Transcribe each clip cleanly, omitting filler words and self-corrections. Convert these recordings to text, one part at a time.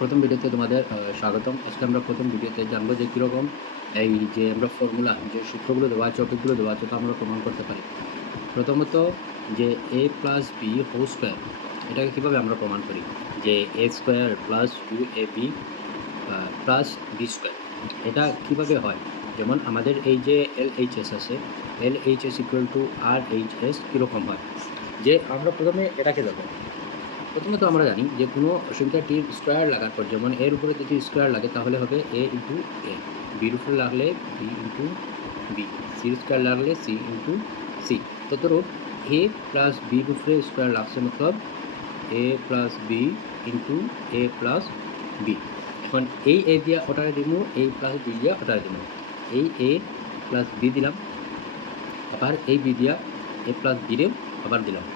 প্রথম ভিডিওতে তোমাদের স্বাগতম। আজকে আমরা প্রথম ভিডিওতে জানবো যে কীরকম এই যে আমরা ফর্মুলা যে সূত্রগুলো দেওয়া আছে, টপিকগুলো দেওয়া আছে, তা আমরা প্রমাণ করতে পারি। প্রথমত যে a plus B whole square, এটাকে কীভাবে আমরা প্রমাণ করি যে A square plus 2ab plus B square, এটা কীভাবে হয়। যেমন আমাদের এই যে LHS আছে, LHS ইকুয়াল টু RHS কীরকম হয়, যে আমরা প্রথমে এটাকে দেবো। প্রথমত আমরা জানি যে কোনো সংখ্যাটির স্কোয়ার লাগার পর, যেমন এর উপরে যদি স্কোয়ার লাগে তাহলে হবে a ইন্টু এ, বির উপরে লাগলে বি ইন্টু বি, সির স্কোয়ার লাগলে সি ইন্টু সি। ততরূপ এ প্লাস বির উপরে স্কোয়ার লাগছে, মতলব এ প্লাস বি ইন্টু এ প্লাস বি। এখন এই এ দিয়া ওটারে দিব, এই প্লাস বি দিয়া ওটারে দিব। এই এ প্লাস বি দিলাম, আবার এই বি দিয়া এ প্লাস বি রেও আবার দিলাম।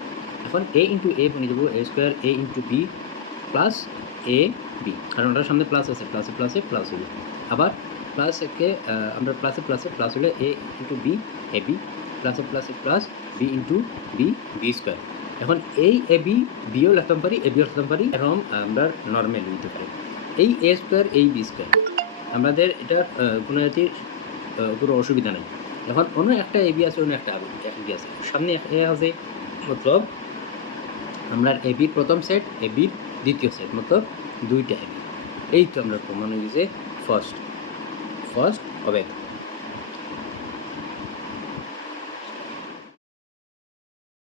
এখন এ ইন্টু এ বনে দেবো এ square A into B plus A B, কারণ ওটার সামনে প্লাস আছে, প্লাসে প্লাসে প্লাস হইল। আবার প্লাস একে আমরা প্লাসে প্লাসে প্লাস হলে A into B A B, প্লাসে প্লাসে plus B into B B square. এখন এই এ বি বিও লিখতে পারি, এ বিও লিখতে পারি, এরকম আমরা নর্মাল লিখতে পারি। এই এ স্কোয়ার এই বি স্কোয়ার আমাদের এটার কোনো কোনো অসুবিধা নেই। এখন অন্য একটা এ বি আছে, অন্য একটা এ বি আছে, সামনে এ আছে, মতলব আমরা এ বির প্রথম সেট এ বির দ্বিতীয় সেট, মতলব দুইটা এ বি। এই তো আমরা প্রমাণ হয়ে গেছে ফার্স্ট হবে।